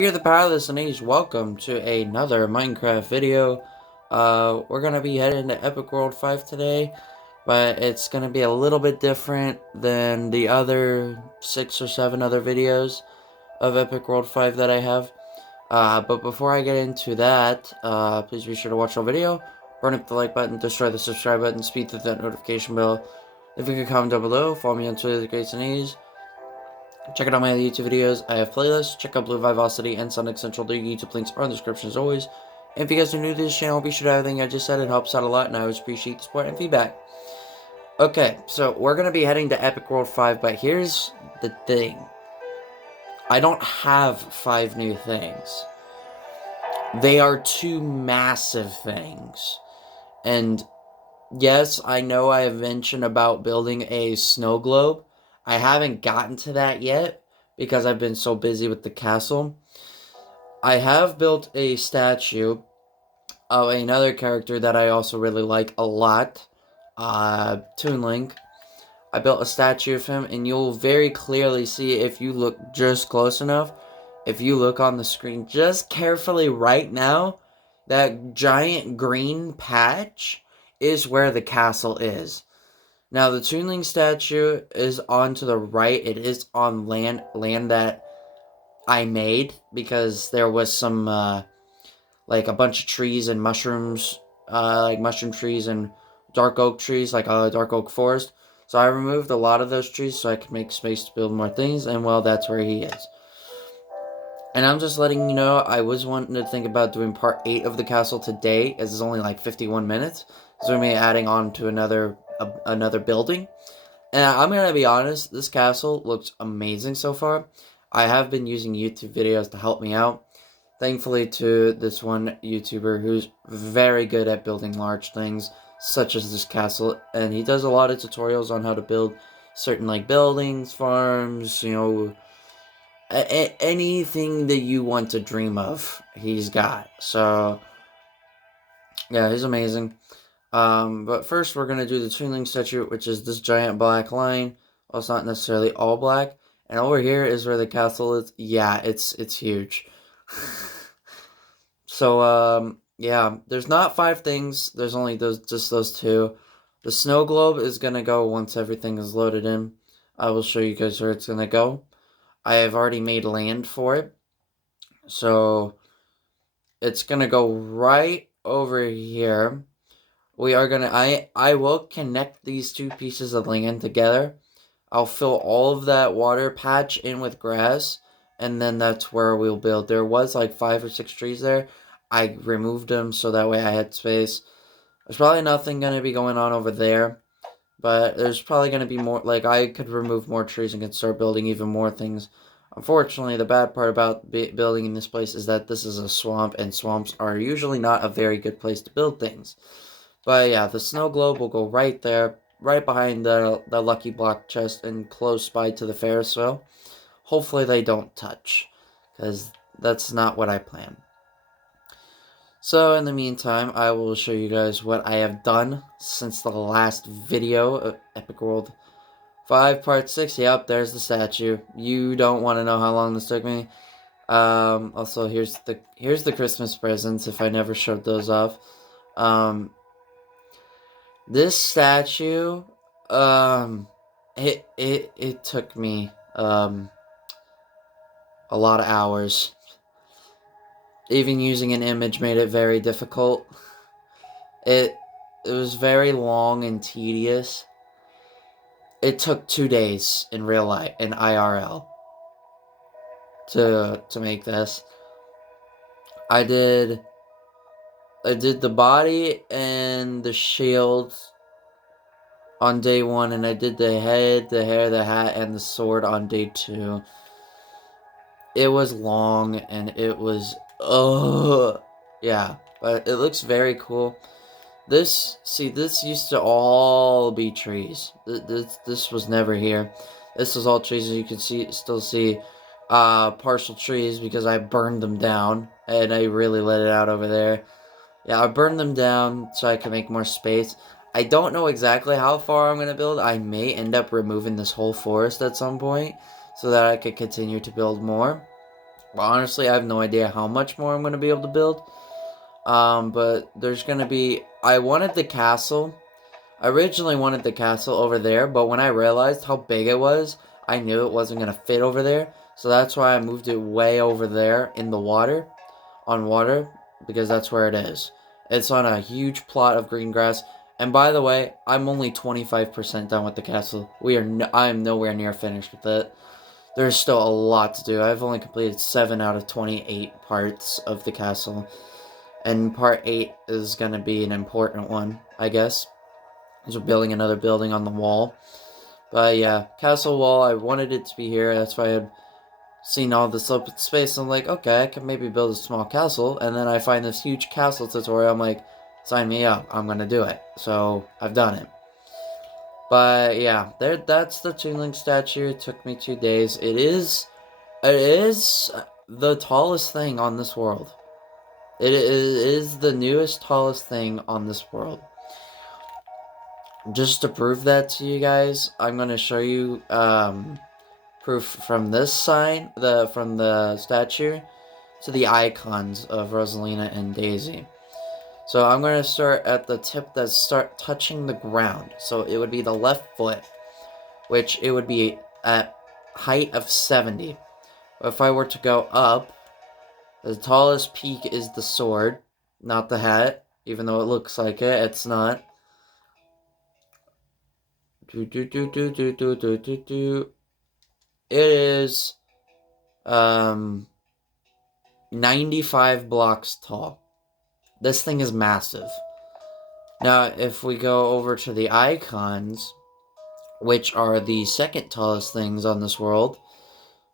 You're the Powerless and Age. Welcome to another Minecraft video. We're gonna be heading to Epic World 5 today, but it's gonna be a little bit different than the other 6 or 7 other videos of Epic World 5 that I have. But before I get into that, please be sure to watch our video, burn up the like button, destroy the subscribe button, speed through that notification bell. If you could comment down below, follow me on Twitter, the Greats and Ease. Check out all my other YouTube videos. I have playlists. Check out Blue Vivacity and Sonic Central. The YouTube links are in the description as always. And if you guys are new to this channel, be sure to have everything I just said. It helps out a lot, and I always appreciate the support and feedback. Okay, so we're going to be heading to Epic World 5, but here's the thing. I don't have 5 new things. They are 2 massive things. And yes, I know I have mentioned about building a snow globe. I haven't gotten to that yet because I've been so busy with the castle. I have built a statue of another character that I also really like a lot, Toon Link. I built a statue of him, and you'll very clearly see if you look just close enough. If you look on the screen just carefully right now, that giant green patch is where the castle is. Now, the Tuning Statue is on to the right. It is on land that I made because there was some, like a bunch of trees and mushrooms, like mushroom trees and dark oak trees, like a dark oak forest. So I removed a lot of those trees so I could make space to build more things, and well, that's where he is. And I'm just letting you know, I was wanting to think about doing part 8 of the castle today, as it's only like 51 minutes. So we're going to be adding on to another building. And I'm going to be honest, this castle looks amazing so far. I have been using YouTube videos to help me out. Thankfully to this one YouTuber who's very good at building large things, such as this castle. And he does a lot of tutorials on how to build certain like buildings, farms, you know, anything that you want to dream of, he's got. So, yeah, he's amazing. But first we're going to do the Tuning Statute, which is this giant black line. Well, it's not necessarily all black. And over here is where the castle is. Yeah, it's huge. So, yeah, there's not 5 things. There's only just those 2. The snow globe is going to go once everything is loaded in. I will show you guys where it's going to go. I have already made land for it. So, it's going to go right over here. We are gonna, I will connect these 2 pieces of land together. I'll fill all of that water patch in with grass, and then that's where we'll build. There was like 5 or 6 trees there. I removed them so that way I had space. There's probably nothing gonna be going on over there, but there's probably gonna be more, like I could remove more trees and could start building even more things. Unfortunately, the bad part about building in this place is that this is a swamp, and swamps are usually not a very good place to build things. But yeah, the snow globe will go right there, right behind the lucky block chest and close by to the Ferris wheel. Hopefully they don't touch, because that's not what I plan. So in the meantime, I will show you guys what I have done since the last video of Epic World 5 Part 6. Yep, there's the statue. You don't want to know how long this took me. Also, here's the Christmas presents, if I never showed those off. This statue, it took me, a lot of hours. Even using an image made it very difficult. It was very long and tedious. It took 2 days in real life, in IRL, to make this. I did the body and the shield on day 1, and I did the head, the hair, the hat, and the sword on day 2. It was long, and it was, yeah, but it looks very cool. This used to all be trees. This was never here. This was all trees, and you can still see, partial trees because I burned them down, and I really let it out over there. Yeah, I burned them down so I can make more space. I don't know exactly how far I'm going to build. I may end up removing this whole forest at some point so that I could continue to build more. Well, honestly, I have no idea how much more I'm going to be able to build. But there's going to be... I wanted the castle. I originally wanted the castle over there, but when I realized how big it was, I knew it wasn't going to fit over there. So that's why I moved it way over there in the water. On water, because that's where it is. It's on a huge plot of green grass. And by the way, I'm only 25% done with the castle. I am nowhere near finished with it. There's still a lot to do. I've only completed 7 out of 28 parts of the castle. And part 8 is going to be an important one, I guess. So building another building on the wall. But yeah, castle wall, I wanted it to be here. That's why I had seen all this open space. I'm like, okay, I can maybe build a small castle. And then I find this huge castle tutorial. I'm like, sign me up. I'm going to do it. So I've done it. But yeah, that's the Tuning Statue. It took me 2 days. It is the tallest thing on this world. It is the newest, tallest thing on this world. Just to prove that to you guys, I'm going to show you proof from this sign, from the statue, to the icons of Rosalina and Daisy. So I'm going to start at the tip that start touching the ground. So it would be the left foot, which it would be at height of 70. If I were to go up, the tallest peak is the sword, not the hat, even though it looks like it, it's not. It is 95 blocks tall. This thing is massive. Now, if we go over to the icons, which are the second tallest things on this world,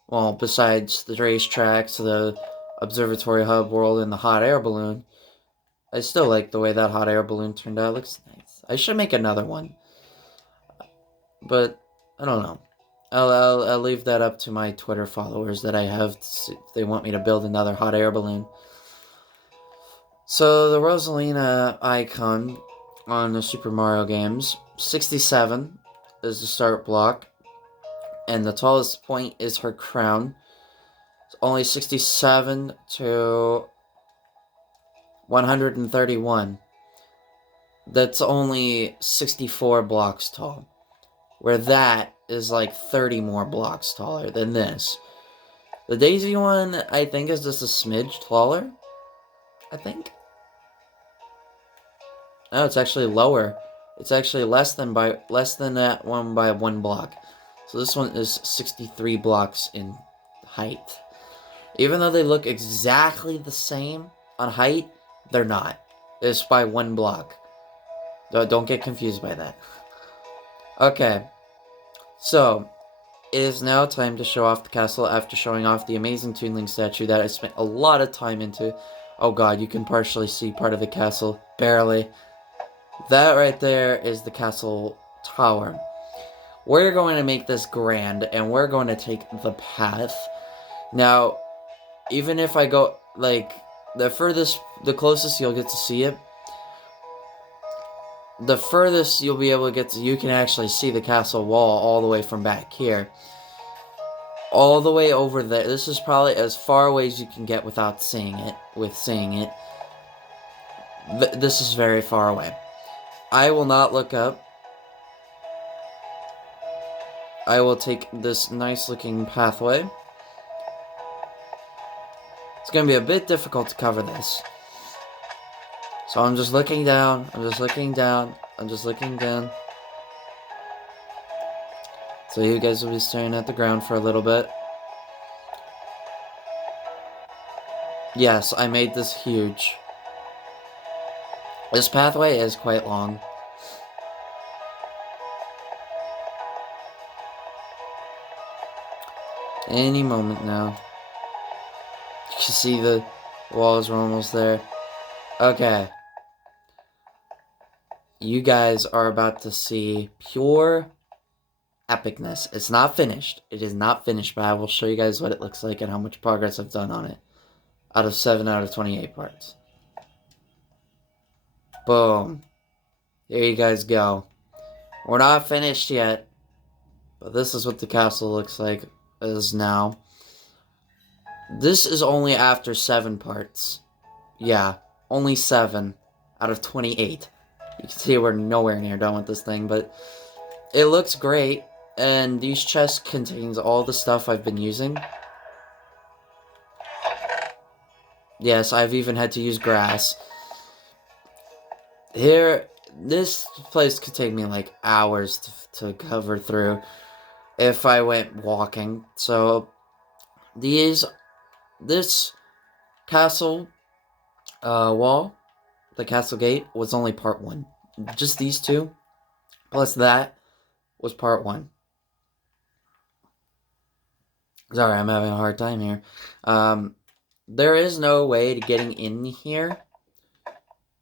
well, besides the racetracks, the observatory hub world, and the hot air balloon, I still like the way that hot air balloon turned out. It looks nice. I should make another one. But, I don't know. I'll leave that up to my Twitter followers that I have to see if they want me to build another hot air balloon. So, the Rosalina icon on the Super Mario games, 67 is the start block, and the tallest point is her crown. It's only 67 to 131. That's only 64 blocks tall, where that is like 30 more blocks taller than this. The Daisy one, I think, is just a smidge taller. I think. No, it's actually lower. It's actually less than that one by 1 block. So this one is 63 blocks in height. Even though they look exactly the same on height, they're not. It's by 1 block. Don't get confused by that. Okay. So, it is now time to show off the castle after showing off the amazing Tuning Statue that I spent a lot of time into. Oh god, you can partially see part of the castle. Barely. That right there is the castle tower. We're going to make this grand, and we're going to take the path. Now, even if I go, like, the closest you'll get to see it, the furthest you'll be able to get to, you can actually see the castle wall all the way from back here. All the way over there. This is probably as far away as you can get without seeing it, This is very far away. I will not look up. I will take this nice looking pathway. It's going to be a bit difficult to cover this. So I'm just looking down, I'm just looking down. So you guys will be staring at the ground for a little bit. Yes, I made this huge. This pathway is quite long. Any moment now. You can see the walls are almost there. Okay. You guys are about to see pure epicness. It's not finished. It is not finished, but I will show you guys what it looks like and how much progress I've done on it. Out of 7 out of 28 parts. Boom. Here you guys go. We're not finished yet, but this is what the castle looks like as now. This is only after 7 parts. Yeah, only 7 out of 28. You can see we're nowhere near done with this thing, but it looks great, and these chests contains all the stuff I've been using. Yes, I've even had to use grass. Here, this place could take me like hours to cover through if I went walking. So, this castle wall, the castle gate, was only part 1. Just these two, plus that, was part 1. Sorry, I'm having a hard time here. There is no way to getting in here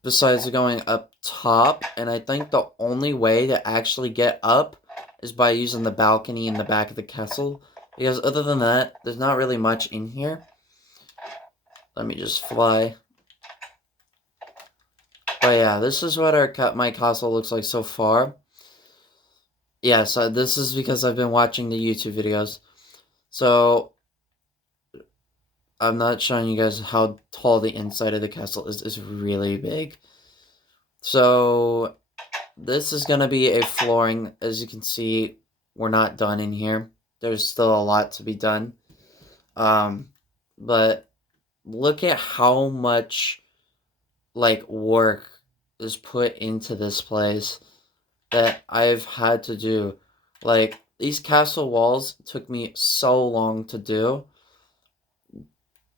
besides going up top, and I think the only way to actually get up is by using the balcony in the back of the castle, because other than that, there's not really much in here. Let me just fly. But yeah, this is what my castle looks like so far. Yeah, so this is because I've been watching the YouTube videos. So, I'm not showing you guys how tall the inside of the castle is. It's really big. So, this is going to be a flooring. As you can see, we're not done in here. There's still a lot to be done. But look at how much, like, work is put into this place that I've had to do. Like, these castle walls took me so long to do.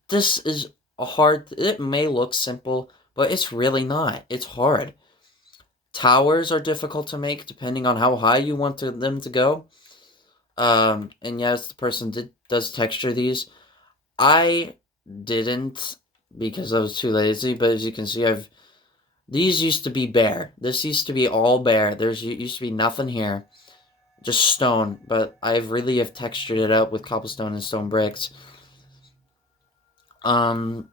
This is it may look simple, but it's really not. It's hard. Towers are difficult to make depending on how high you want them to go. And yes, the person does texture these. I didn't because I was too lazy, but as you can see, these used to be bare. This used to be all bare. There's used to be nothing here. Just stone, but I really have textured it up with cobblestone and stone bricks. Yeah,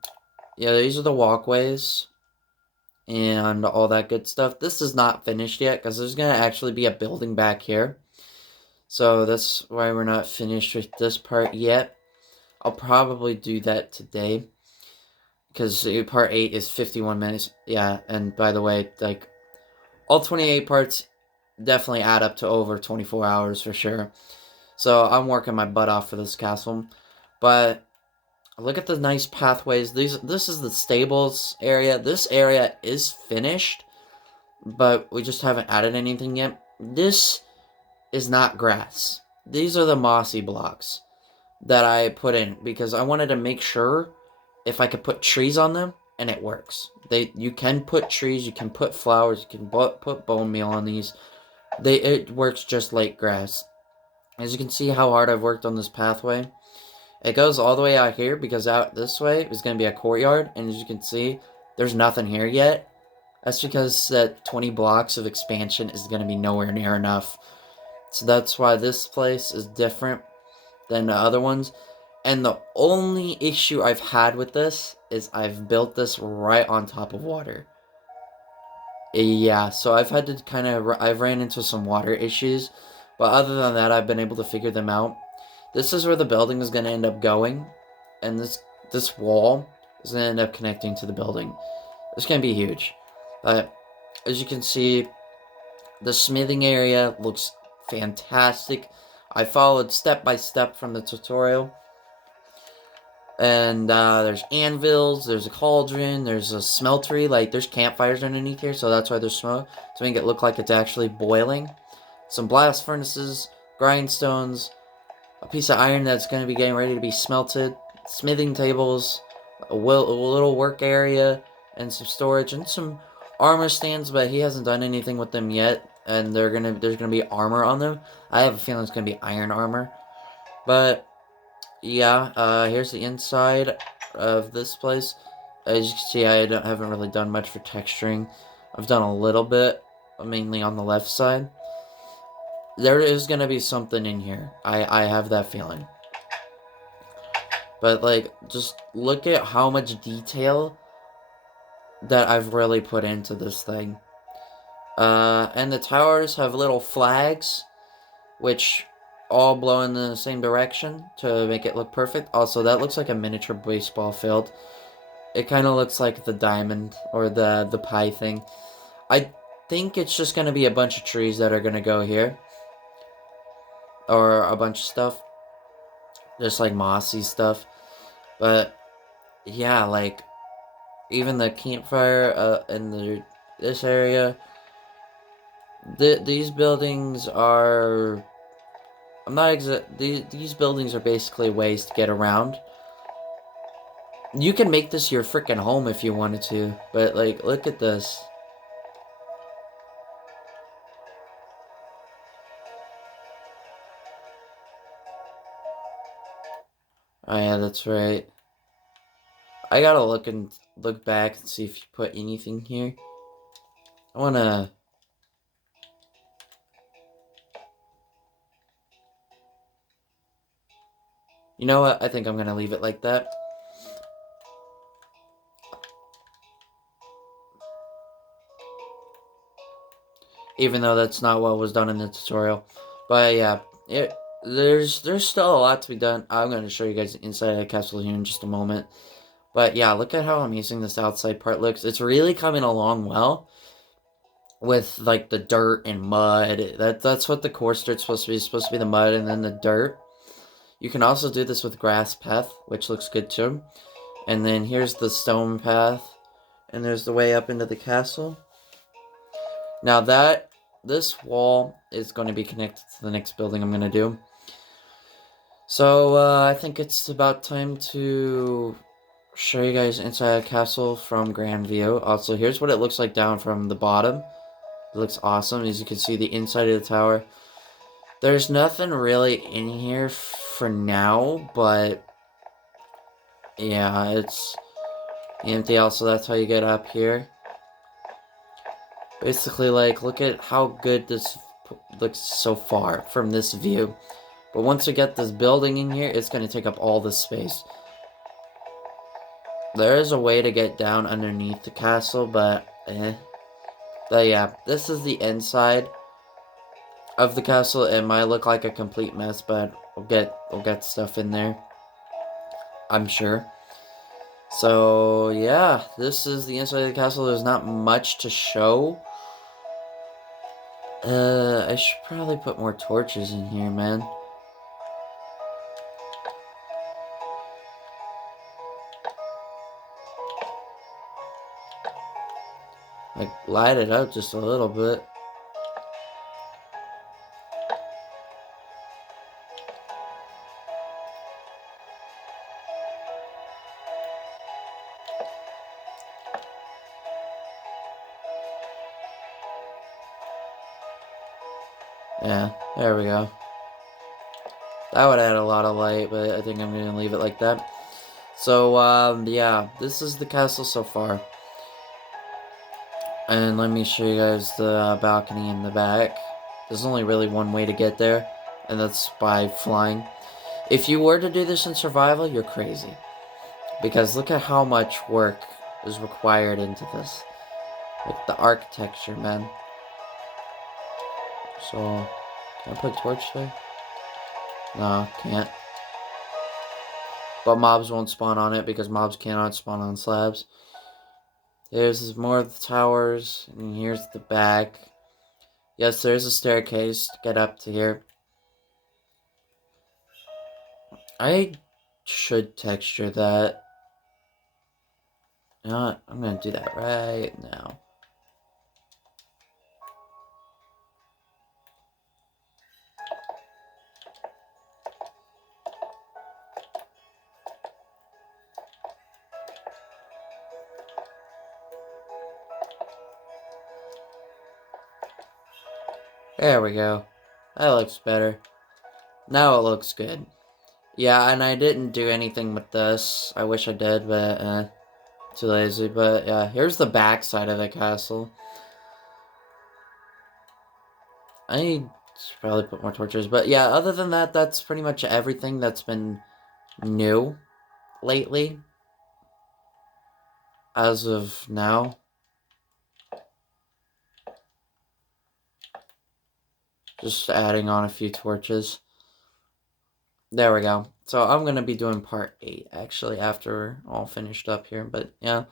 these are the walkways and all that good stuff. This is not finished yet because there's going to actually be a building back here. So that's why we're not finished with this part yet. I'll probably do that today because part 8 is 51 minutes. Yeah, and by the way, like, all 28 parts definitely add up to over 24 hours for sure. So I'm working my butt off for this castle. But look at the nice pathways. This is the stables area. This area is finished, but we just haven't added anything yet. This is not grass. These are the mossy blocks that I put in because I wanted to make sure if I could put trees on them, and it works. You can put trees, you can put flowers, you can put bone meal on these. It works just like grass. As you can see how hard I've worked on this pathway. It goes all the way out here because out this way is going to be a courtyard. And as you can see, there's nothing here yet. That's because that 20 blocks of expansion is going to be nowhere near enough. So that's why this place is different than the other ones. And the only issue I've had with this is I've built this right on top of water. Yeah, so I've had to I've ran into some water issues. But other than that, I've been able to figure them out. This is where the building is going to end up going. And this wall is going to end up connecting to the building. It's going to be huge. But as you can see, the smithing area looks fantastic. I followed step by step from the tutorial. And there's anvils, there's a cauldron, there's a smeltery, like there's campfires underneath here, so that's why there's smoke, to make it look like it's actually boiling. Some blast furnaces, grindstones, a piece of iron that's going to be getting ready to be smelted, smithing tables, a little work area, and some storage, and some armor stands, but he hasn't done anything with them yet, and there's gonna be armor on them. I have a feeling it's gonna be iron armor, but yeah, here's the inside of this place. As you can see, I haven't really done much for texturing. I've done a little bit, mainly on the left side. There is going to be something in here. I have that feeling. But, like, just look at how much detail that I've really put into this thing. And the towers have little flags, which all blow in the same direction to make it look perfect. Also, that looks like a miniature baseball field. It kind of looks like the diamond or the pie thing. I think it's just going to be a bunch of trees that are going to go here. Or a bunch of stuff. Just like mossy stuff. But, yeah, like, even the campfire in this area. These buildings are... I'm not these buildings are basically ways to get around. You can make this your freaking home if you wanted to. But, like, look at this. Oh yeah, that's right. I gotta look back and see if you put anything here. I wanna... You know what? I think I'm gonna leave it like that. Even though that's not what was done in the tutorial. But yeah, there's still a lot to be done. I'm gonna show you guys the inside of the castle here in just a moment. But yeah, look at how amazing this outside part looks. It's really coming along well. With like the dirt and mud. That's what the course dirt's supposed to be. It's supposed to be the mud and then the dirt. You can also do this with grass path, which looks good too. And then here's the stone path. And there's the way up into the castle. Now this wall is going to be connected to the next building I'm going to do. So I think it's about time to show you guys inside the castle from Grand View. Also, here's what it looks like down from the bottom. It looks awesome. As you can see, the inside of the tower. There's nothing really in here for now, but yeah, it's empty. Also, that's how you get up here. Basically, like, look at how good this looks so far from this view. But once we get this building in here, it's going to take up all this space. There is a way to get down underneath the castle, but But yeah, this is the inside of the castle. It might look like a complete mess, but we'll get stuff in there, I'm sure. So yeah, this is the inside of the castle. There's not much to show. I should probably put more torches in here, man. Like, light it up just a little bit. Yeah, there we go. That would add a lot of light, but I think I'm going to leave it like that. So, yeah, this is the castle so far. And let me show you guys the balcony in the back. There's only really one way to get there, and that's by flying. If you were to do this in survival, you're crazy. Because look at how much work is required into this. Like the architecture, man. So, can I put a torch there? No, can't. But mobs won't spawn on it because mobs cannot spawn on slabs. There's more of the towers, and here's the back. Yes, there's a staircase to get up to here. I should texture that. You know what? I'm gonna do that right now. There we go. That looks better. Now it looks good. Yeah, and I didn't do anything with this. I wish I did, but too lazy. But yeah, here's the back side of the castle. I should probably put more torches. But yeah, other than that, that's pretty much everything that's been new lately. As of now. Just adding on a few torches. There we go. So I'm going to be doing part 8, actually, after all finished up here. But yeah,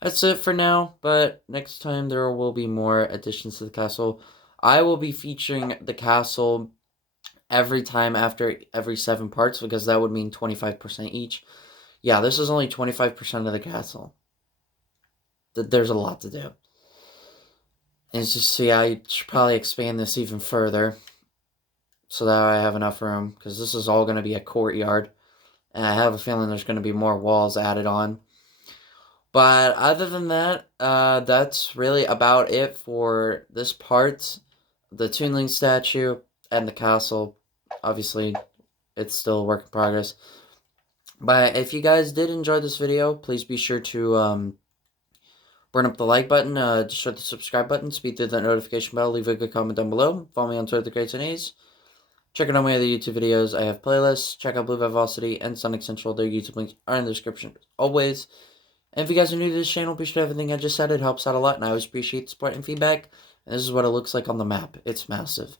that's it for now. But next time there will be more additions to the castle. I will be featuring the castle every time after every 7 parts, because that would mean 25% each. Yeah, this is only 25% of the castle. There's a lot to do. And it's just, see, I should probably expand this even further so that I have enough room, because this is all going to be a courtyard. And I have a feeling there's going to be more walls added on. But other than that, that's really about it for this part. The Tuning Statute and the castle. Obviously, it's still a work in progress. But if you guys did enjoy this video, please be sure to burn up the like button, just hit the subscribe button, speed through that notification bell, leave a good comment down below. Follow me on Twitter, The Greats and A's. Check out all my other YouTube videos. I have playlists. Check out Blue Vivacity and Sonic Central. Their YouTube links are in the description as always. And if you guys are new to this channel, be sure to everything I just said. It helps out a lot, and I always appreciate the support and feedback. And this is what it looks like on the map. It's massive.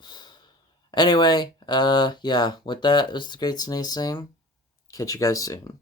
Anyway, yeah, with that, it was The Greats and A's saying, catch you guys soon.